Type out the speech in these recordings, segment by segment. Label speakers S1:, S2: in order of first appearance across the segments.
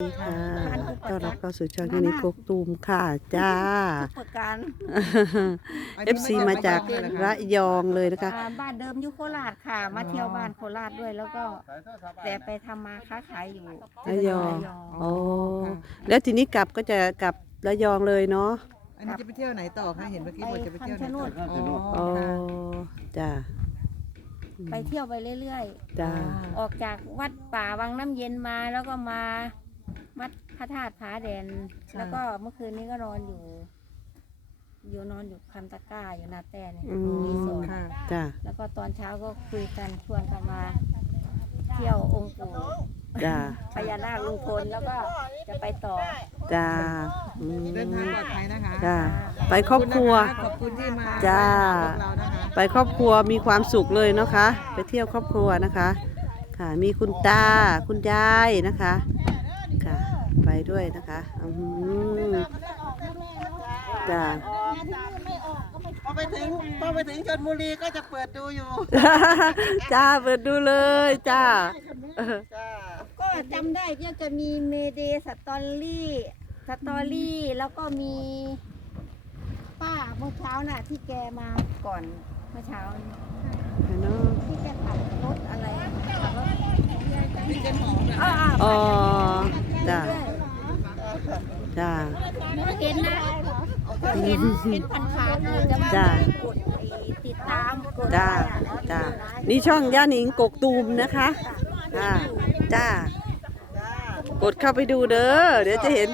S1: สวัสดีค่ะต้อนรับเข้าสู่ช่องยูนิโกกตูมค่ะ จ้า
S2: ทุกประการ
S1: FC มาจากระยองเลยนะคะ
S2: อ่าบ้านเดิมอยู่โคราชค่ะ มาเที่ยวบ้านโคราชด้วยแล้วก็ แต่ไปทำมาค้าขายอยู่
S1: ระยอง
S2: ระยอง
S1: โอ้แล้วทีนี้กลับก็จะกลับระยองเลยเนาะ
S3: อันนี้จะไปเที่ยวไหนต่อคะเห็นเมื่อกี้บอกจะไปเที่ยวไหน
S2: ไป
S3: ต่อ
S2: คำชะโนด
S1: โอ้
S3: ค่ะ
S1: จ้า
S2: ไปเที่ยวไปเรื่อย
S1: จ้า
S2: ๆ ออกจากวัดป่าวังน้ำเย็นมาแล้วก็มา วัดพระธาตุผาแดนแล้วก็เมื่อคืนนี้ก็นอนอยู่ อยู่นอนอยู่คำตะกร้าอยู่นาแต่เนี่ย
S1: อื
S2: รีส
S1: ม
S2: อร์ท
S3: ค่ะ
S1: จ้า
S2: แล้วก็ตอนเช้าก็คุยกันชวนกันมา เที่ยวองค์ปู่
S1: จ้า
S2: พญานาคลุงพลแล้วก็จะไปต่อ
S1: จ้าอืม
S3: เดินทางปลอดภัยนะคะ
S1: จ้าไปครอบครัว
S3: ขอบคุณที่มา
S1: จ้า
S3: พวกเรานะคะ
S1: ไปครอบครัวมีความสุขเลยเนาะคะ ไปเที่ยวครอบครัวนะคะ ค่ะ มีคุณตาคุณยายนะคะค่ะ ไปด้วยนะคะอืมจ้า
S4: พอไปถึงพอไปถึงชนบุรีก็จะเปิดดูอยู่
S1: จ้าเปิดดูเลยจ้าเออ
S4: จ้า
S2: ก็จำได้ก็จะมีเมเดสตอรี่สตอรี่แล้วก็มีป้าเมื่อเช้าน่ะ ที่แกมาก่อนเมื่อเช้านี่
S1: เนาะ
S2: ที่แกขับรถอะไรขับรถอ่า
S1: อ๋อจ้า
S2: เรื่อย
S1: จ้า
S2: ๆเห็นนะ เห็นเห็นผ่านผ่านๆอยู่แต่ว่า
S1: จ้า
S2: ไม่ได้กดไอ้ติดตามกด
S1: จ้า
S2: อะไรอะ
S1: จ้านี่ช่องย่าหนิงกกตูมนะคะจ้าจ้ากดเข้าไปดูเด้อเดี๋ยวจะเห็น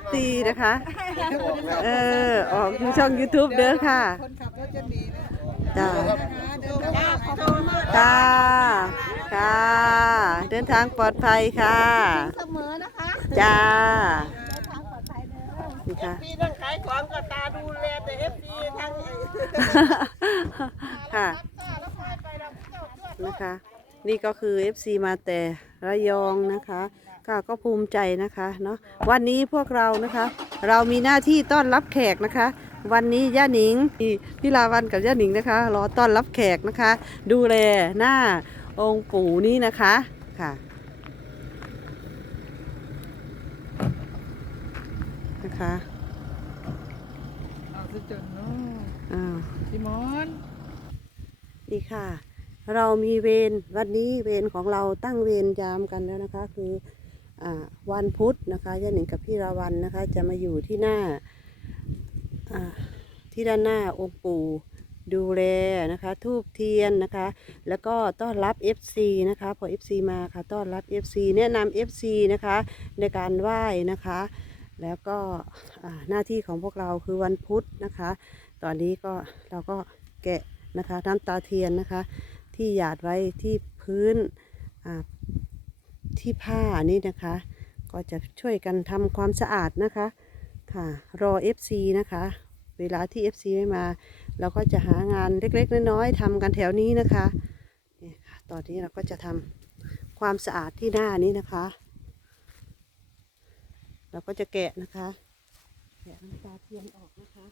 S1: FT นะคะ เออออกที่ช่อง YouTube เด้อค่ะ
S3: คนขับรถจะหนีนะ
S1: จ้า
S3: นะคะเดินทาง
S2: ขอบคุณมาก
S1: ค่ะค่ะ เดินทางปลอดภัยค่ะ
S2: เสมอนะคะ
S1: จ้า
S2: ทางปลอดภัยเด้อ
S1: นี่ค่ะ
S4: พี่นั่งขายของกับตาดูแลแต่เอฟซีทั้งไอ้
S1: ค่ะ นะคะ นี่ก็คือ FC มาแต่ระยองนะคะค่ะก็ภูมิใจนะคะเนาะวันนี้พวกเรานะคะ เรามีหน้าที่ต้อนรับแขกนะคะ วันนี้ย่าหนิงพี่พี่ลาวันกับย่าหนิงนะคะรอต้อนรับแขกนะคะ ดูแลหน้าองค์ปู่นี้นะคะค่ะ นะคะ
S3: เอาสุดจนเนาะ
S1: อ้าว
S3: พี่มอน
S1: นี่ค่ะ เรามีเวรวันนี้เวรของเราตั้งเวรยามกันแล้วนะคะ คืออาวันพุธนะคะย่าหนิงกับพี่ราวันนะคะ จะมาอยู่ที่หน้าอ่าที่ด้านหน้าองค์ปู่ดูแลนะคะทูบเทียนนะคะ แล้วก็ต้อนรับ FC นะคะพอ FC มาค่ะต้อนรับ FC แนะนำ FC นะคะในการไหว้นะคะ แล้วก็หน้าที่ของพวกเราคือวันพุธนะคะ ตอนนี้ก็เราก็แกะนะคะน้ำตาเทียนนะคะ ที่หยาดไว้ที่พื้นที่ผ้านี่นะคะ ก็จะช่วยกันทำความสะอาดนะคะค่ะรอ FC นะคะ เวลาที่ FC ไม่มา เราก็จะหางานเล็กๆ น้อยๆทำกันแถวนี้นะคะนี่ค่ะตอนนี้เราก็จะทำความสะอาดที่หน้านี้นะคะ เราก็จะแกะนะคะ แกะน้ำตาเทียนออกนะคะ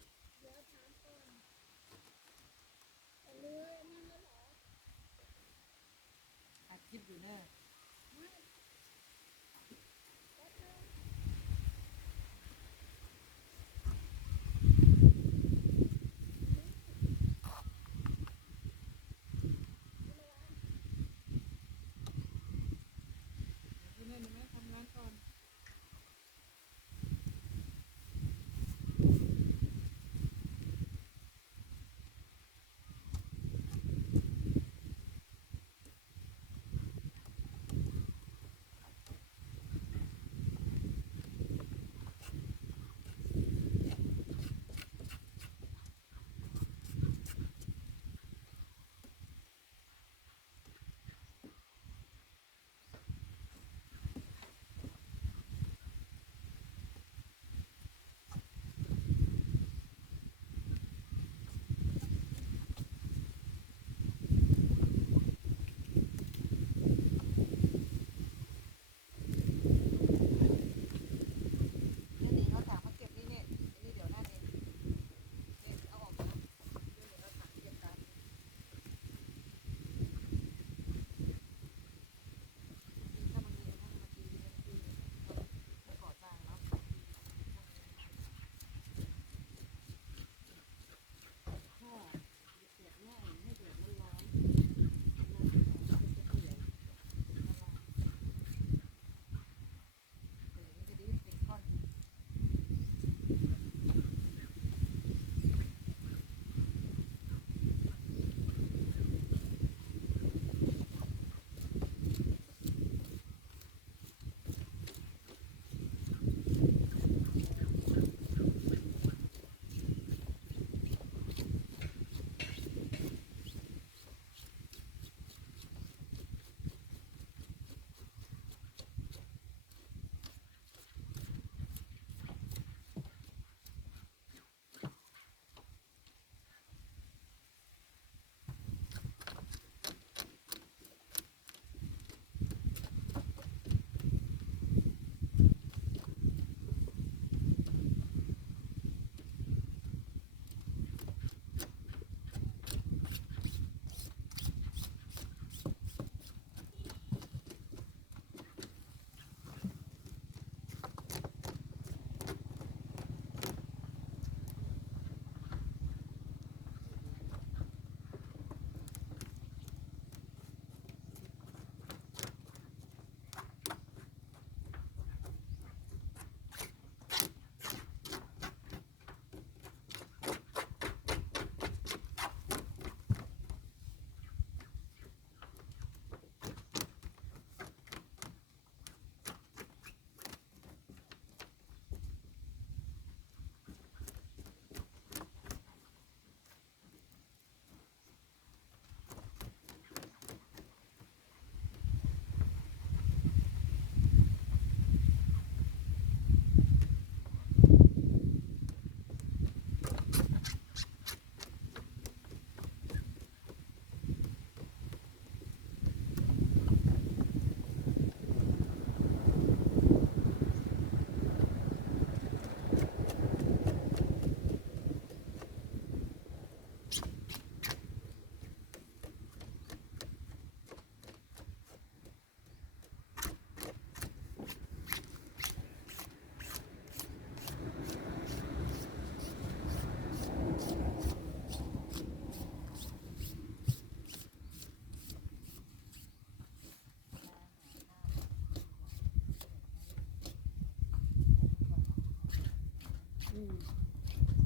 S1: อืม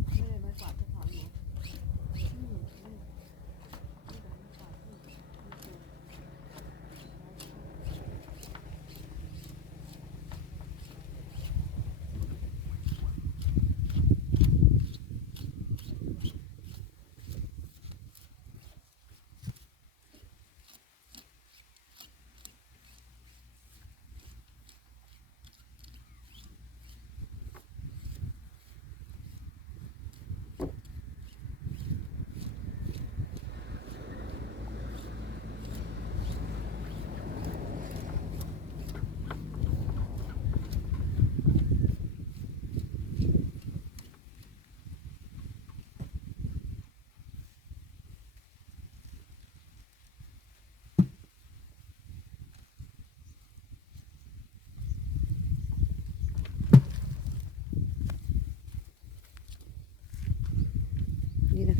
S1: ไม่ได้ไม้กวาดที่ถอนหนูอืมอืมไม่ได้ไม้กวาดที่ไม่เคย นี่นะ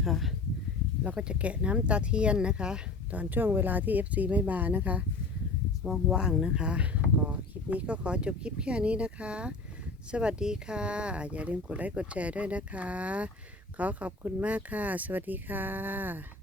S1: คะ เราก็จะแกะน้ำตาเทียนนะคะ ตอนช่วงเวลาที่ FC ไม่มานะคะว่างๆนะคะก็คลิปนี้ก็ขอจบคลิปแค่นี้นะคะ สวัสดีค่ะ อย่าลืมกดไลค์กดแชร์ด้วยนะคะ ขอขอบคุณมากค่ะ สวัสดีค่ะ